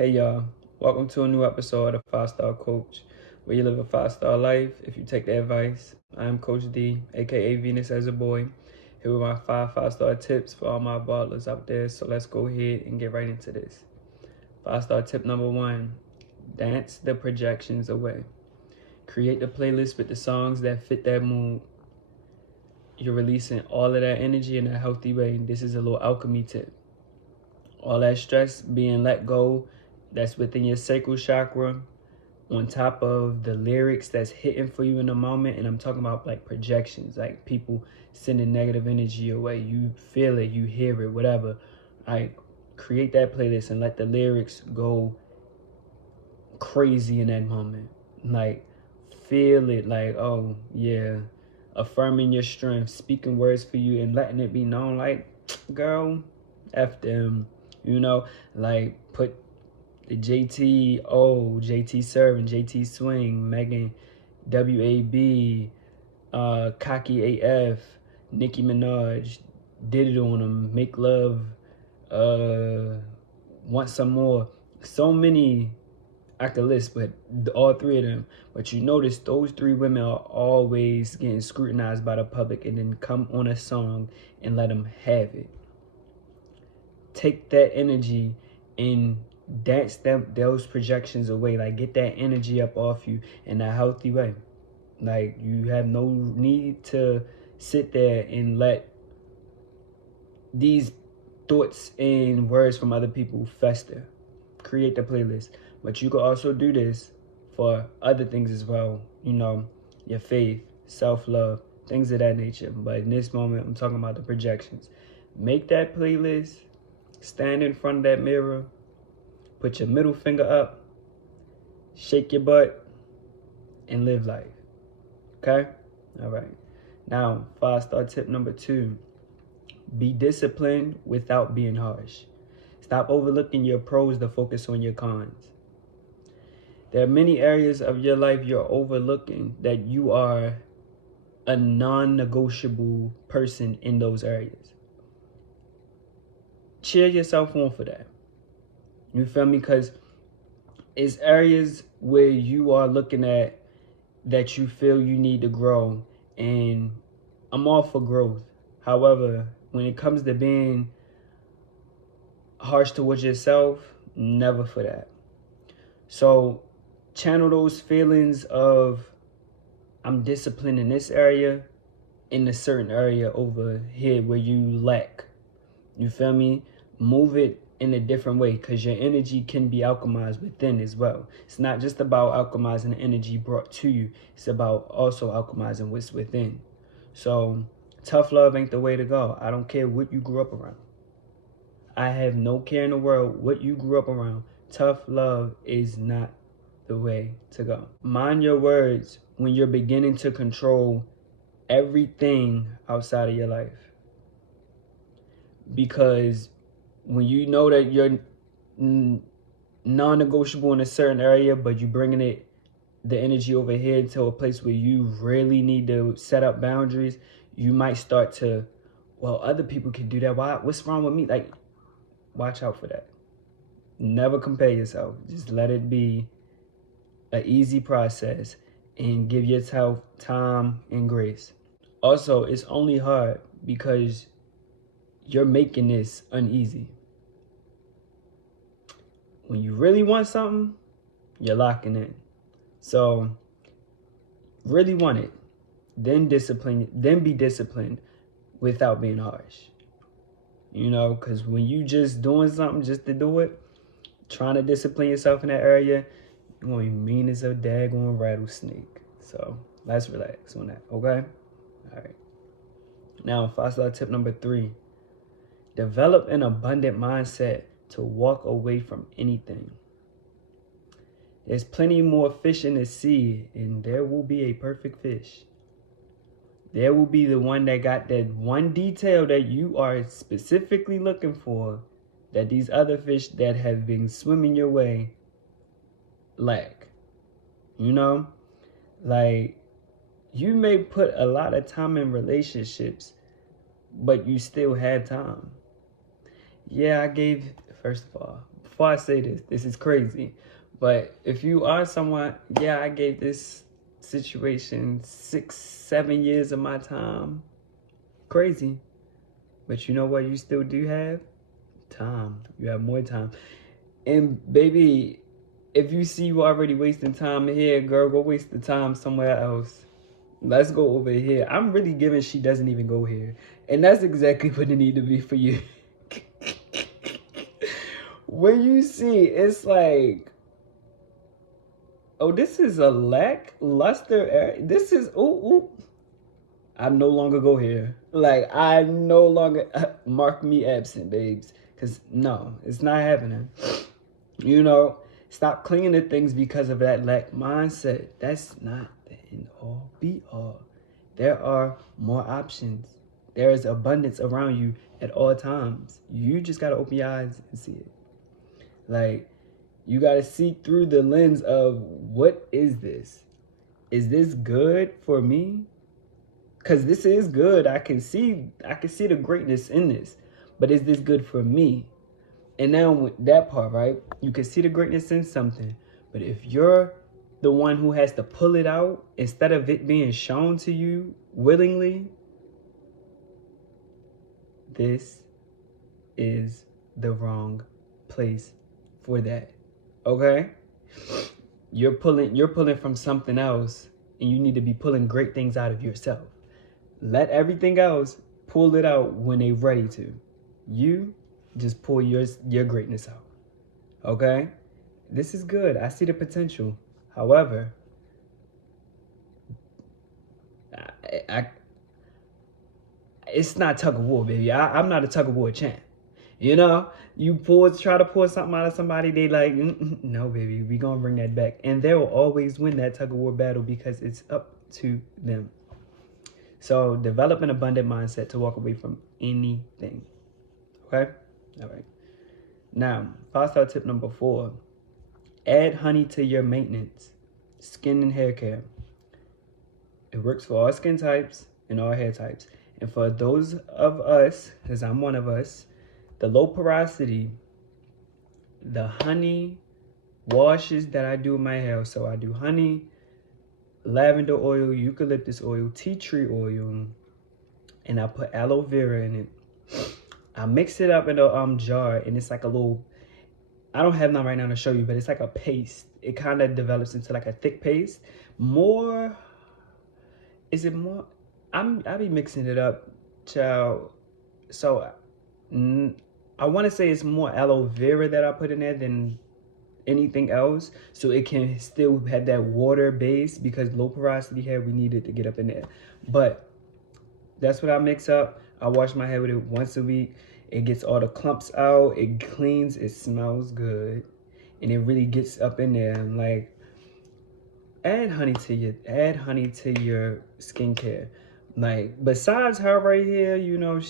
Hey y'all, welcome to a new episode of 5-Star Coach, where you live a 5-star life if you take the advice. I am Coach D, aka Venus as a boy, here with my 5-star tips for all my ballers out there. So let's go ahead and get right into this. 5-star tip number 1, dance the projections away. Create the playlist with the songs that fit that mood. You're releasing all of that energy in a healthy way. This is a little alchemy tip. All that stress being let go that's within your sacral chakra, on top of the lyrics that's hitting for you in the moment. And I'm talking about like projections, like people sending negative energy your way. You feel it, you hear it, whatever. Like, create that playlist and let the lyrics go crazy in that moment. Like, feel it, like, oh yeah, affirming your strength, speaking words for you and letting it be known, like, girl, F them, like put the JT Serving, JT Swing, Megan WAB, Cocky AF, Nicki Minaj, Did It On Them, Make Love, Want Some More. So many I could list, but all three of them. But you notice those three women are always getting scrutinized by the public and then come on a song and let them have it. Take that energy and dance those projections away. Like, get that energy up off you in a healthy way. Like, you have no need to sit there and let these thoughts and words from other people fester. Create the playlist. But you can also do this for other things as well. Your faith, self-love, things of that nature. But in this moment, I'm talking about the projections. Make that playlist. Stand in front of that mirror. Put your middle finger up. Shake your butt. And live life. Okay? All right. Now, 5-star tip number 2. Be disciplined without being harsh. Stop overlooking your pros to focus on your cons. There are many areas of your life you're overlooking that you are a non-negotiable person in those areas. Cheer yourself on for that. You feel me? Because it's areas where you are looking at that you feel you need to grow. And I'm all for growth. However, when it comes to being harsh towards yourself, never for that. So channel those feelings of, I'm disciplined in this area, in a certain area over here where you lack. You feel me? Move it in a different way, because your energy can be alchemized within as well. It's not just about alchemizing the energy brought to you. It's about also alchemizing what's within. So tough love ain't the way to go. I don't care what you grew up around. I have no care in the world what you grew up around. Tough love is not the way to go. Mind your words when you're beginning to control everything outside of your life. Because when you know that you're non-negotiable in a certain area, but you're bringing the energy over here to a place where you really need to set up boundaries, you might start to, well, other people can do that. What's wrong with me? Like, watch out for that. Never compare yourself. Just let it be an easy process and give yourself time and grace. Also, it's only hard because you're making this uneasy. When you really want something, you're locking in. So really want it, then be disciplined without being harsh. Because when you just doing something just to do it, trying to discipline yourself in that area, you're going to be mean as a daggone rattlesnake. So let's relax on that, okay? All right. Now, 5-star tip number 3. Develop an abundant mindset to walk away from anything. There's plenty more fish in the sea, and there will be a perfect fish. There will be the one that got that one detail that you are specifically looking for, that these other fish that have been swimming your way lack. Like, you may put a lot of time in relationships, but you still had time. Yeah, first of all, before I say this is crazy. But if you are someone, I gave this situation 6-7 years of my time. Crazy. But you know what you still do have? Time. You have more time. And baby, if you see you already wasting time here, girl, go waste the time somewhere else. Let's go over here. I'm really giving she doesn't even go here. And that's exactly what it need to be for you. When you see, it's like, oh, this is a lackluster area. This is, ooh. I no longer go here. Like, I no longer, mark me absent, babes. Because, no, it's not happening. You know, stop clinging to things because of that lack mindset. That's not the end all be all. There are more options. There is abundance around you at all times. You just got to open your eyes and see it. Like, you got to see through the lens of, what is this? Is this good for me? Because this is good. I can see the greatness in this. But is this good for me? And now with that part, right? You can see the greatness in something. But if you're the one who has to pull it out instead of it being shown to you willingly, this is the wrong place for that. Okay? You're pulling from something else, and you need to be pulling great things out of yourself. Let everything else pull it out when they're ready to. You just pull your greatness out. Okay? This is good. I see the potential. However, it's not tug of war, baby. I'm not a tug of war champ. You know, you try to pull something out of somebody, they like, no, baby, we gonna bring that back. And they will always win that tug of war battle because it's up to them. So develop an abundant mindset to walk away from anything. Okay? All right. Now, 5-star tip number 4. Add honey to your maintenance, skin and hair care. It works for all skin types and all hair types. And for those of us, because I'm one of us, the low porosity, the honey washes that I do in my hair. So I do honey, lavender oil, eucalyptus oil, tea tree oil, and I put aloe vera in it. I mix it up in a jar, and it's like a little, I don't have none right now to show you, but it's like a paste. It kind of develops into like a thick paste. I be mixing it up, child. So I want to say it's more aloe vera that I put in there than anything else, so it can still have that water base, because low porosity hair, we need it to get up in there. But that's what I mix up. I wash my hair with it once a week. It gets all the clumps out. It cleans. It smells good, and it really gets up in there. And like, add honey to your skincare. Like, besides her right here, you know,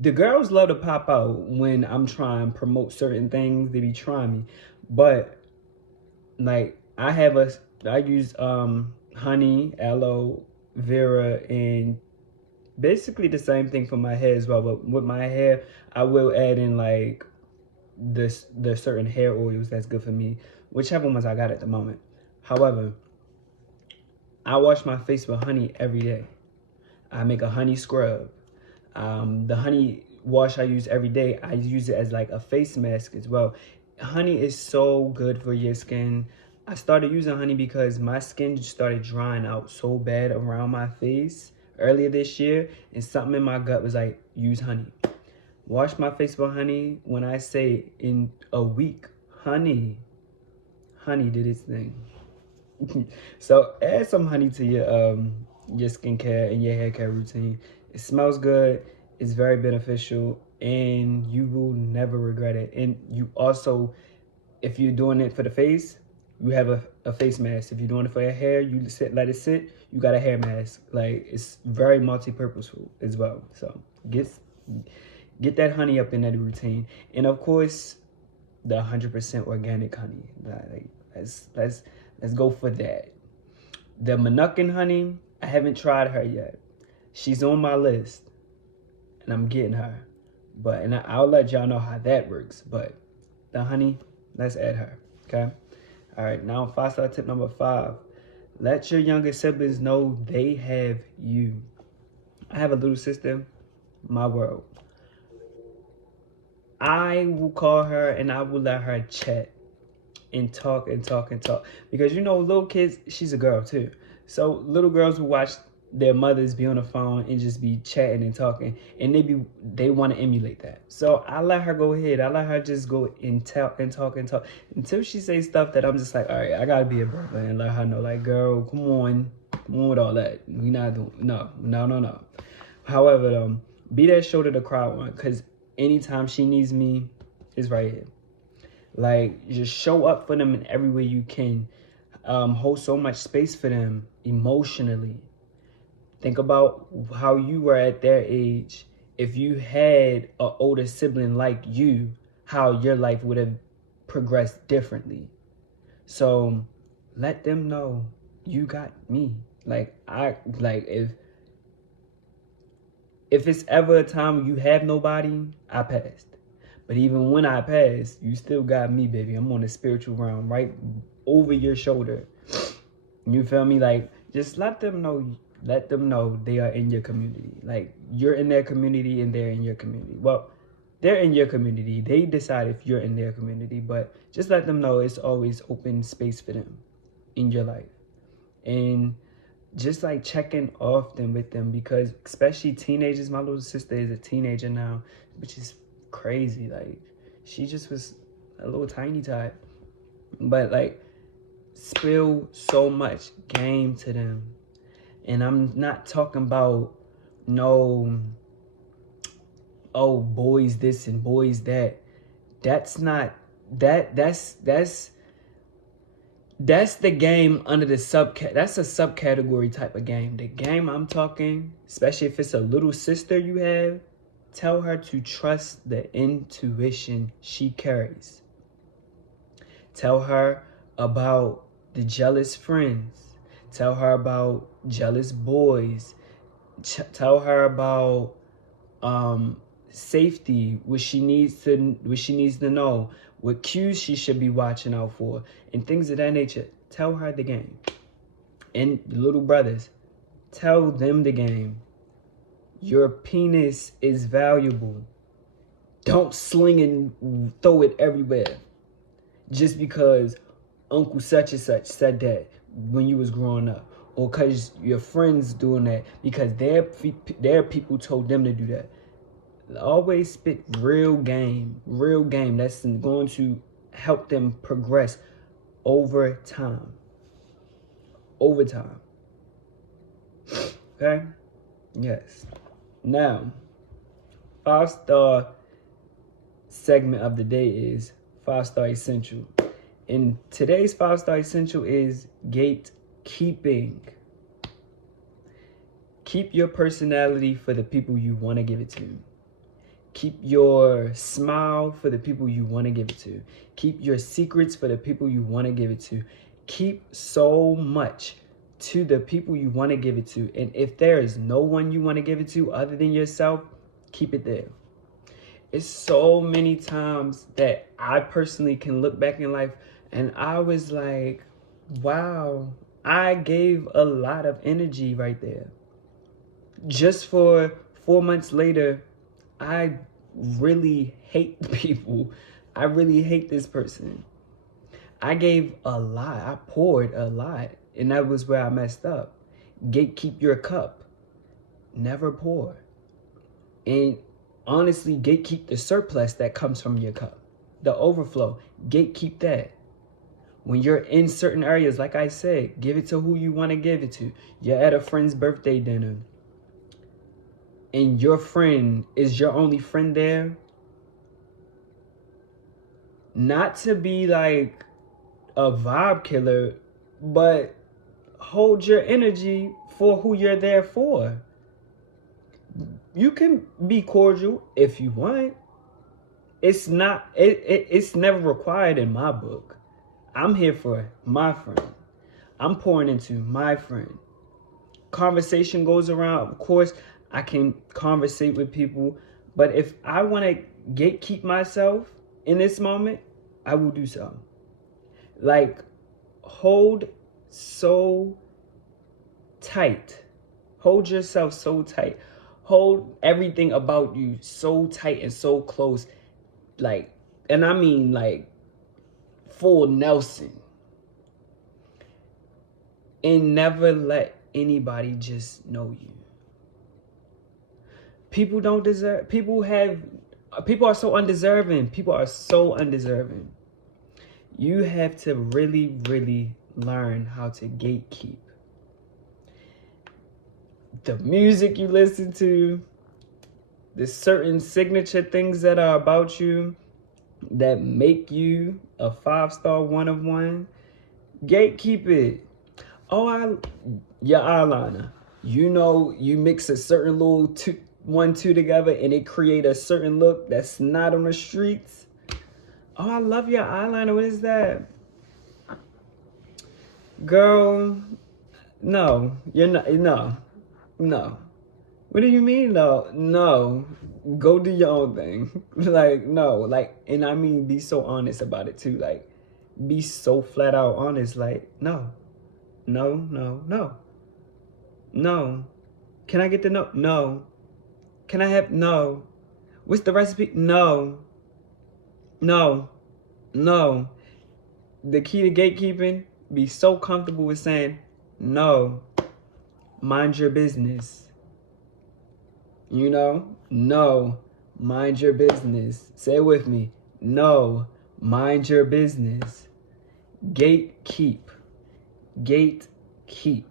the girls love to pop out when I'm trying to promote certain things. They be trying me. But like, I use honey, aloe vera, and basically the same thing for my hair as well. But with my hair, I will add in like the certain hair oils that's good for me, whichever ones I got at the moment. However, I wash my face with honey every day. I make a honey scrub. The honey wash I use every day, I use it as like a face mask as well. Honey is so good for your skin. I started using honey because my skin just started drying out so bad around my face earlier this year, and something in my gut was like, use honey. Wash my face with honey. When I say in a week, honey did its thing. So add some honey to your skincare and your hair care routine. It smells good. It's very beneficial, and you will never regret it. And you also, if you're doing it for the face, you have a face mask. If you're doing it for your hair, you let it sit, you got a hair mask. Like, it's very multi-purposeful as well. So get that honey up in that routine. And of course, the 100% organic honey. Like, let's go for that. The Manukan honey, I haven't tried her yet. She's on my list, and I'm getting her. And I'll let y'all know how that works. But the honey, Let's add her. Okay. All right. Now, 5-star tip number 5. Let your younger siblings know they have you. I have a little sister, my world. I will call her and I will let her chat and talk and talk and talk. Because little kids, she's a girl too. So little girls will watch their mothers be on the phone and just be chatting and talking, and they want to emulate that. So I let her go ahead. I let her just go and talk and talk and talk until she says stuff that I'm just like, all right, I gotta be a brother and let her know, like, girl, come on with all that. We not doing no. However, be that shoulder to cry on, because anytime she needs me, it's right here. Like, just show up for them in every way you can. Hold so much space for them emotionally. Think about how you were at their age. If you had an older sibling like you, how your life would have progressed differently. So let them know you got me. If it's ever a time you have nobody, I passed. But even when I pass, you still got me, baby. I'm on the spiritual realm, right over your shoulder. You feel me? Like, just let them know they are in your community. Like, you're in their community and they're in your community. Well, they're in your community. They decide if you're in their community, but just let them know it's always open space for them in your life. And just like checking often with them, because especially teenagers, my little sister is a teenager now, which is crazy. Like, she just was a little tiny type, but like, spill so much game to them. And I'm not talking about boys this and boys that. That's not that's the game under the that's a subcategory type of game. The game I'm talking, especially if it's a little sister you have, tell her to trust the intuition she carries. Tell her about the jealous friends. Tell her about jealous boys. Tell her about safety, what she needs to know, what cues she should be watching out for, and things of that nature. Tell her the game. And little brothers, tell them the game. Your penis is valuable. Don't sling and throw it everywhere just because Uncle such and such said that when you was growing up, or because your friends doing that because their people told them to do that. Always spit real game that's going to help them progress over time. Okay? Yes. Now, 5-star segment of the day is 5-star essential. And today's 5-star essential is gatekeeping. Keep your personality for the people you want to give it to. Keep your smile for the people you want to give it to. Keep your secrets for the people you want to give it to. Keep so much to the people you want to give it to. And if there is no one you want to give it to other than yourself, keep it there. It's so many times that I personally can look back in life and I was like, wow, I gave a lot of energy right there. Just for 4 months later, I really hate people. I really hate this person. I gave a lot. I poured a lot. And that was where I messed up. Gatekeep your cup. Never pour. And honestly, gatekeep the surplus that comes from your cup. The overflow. Gatekeep that. When you're in certain areas, like I said, give it to who you want to give it to. You're at a friend's birthday dinner, and your friend is your only friend there, not to be like a vibe killer, but hold your energy for who you're there for. You can be cordial if you want. It's never required in my book. I'm here for my friend. I'm pouring into my friend. Conversation goes around. Of course, I can conversate with people, but if I want to gatekeep myself in this moment, I will do so. Like, hold so tight. Hold yourself so tight. Hold everything about you so tight and so close. Like, and I mean like full Nelson. And never let anybody just know you. People don't deserve, people are so undeserving. People are so undeserving. You have to really, really learn how to gatekeep. The music you listen to, the certain signature things that are about you that make you a 5-star one of one, gatekeep it. Oh, your eyeliner. You know, you mix a certain little 1-2 together and it create a certain look that's not on the streets. Oh, I love your eyeliner. What is that? Girl, no. You're not. No. What do you mean, no? No. Go do your own thing. Like, no. Like, and I mean, be so honest about it, too. Like, be so flat out honest. Like, no. No, no, no. No. Can I get the no? No. Can I have no? What's the recipe? No. No. No. The key to gatekeeping, be so comfortable with saying, no. Mind your business. You know? No. Mind your business. Say it with me. No. Mind your business. Gatekeep. Gatekeep.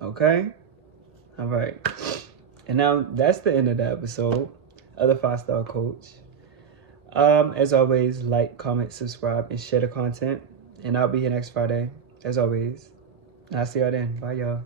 Okay? All right. And now that's the end of the episode of the 5-Star Coach. As always, like, comment, subscribe, and share the content. And I'll be here next Friday, as always. And I'll see y'all then. Bye, y'all.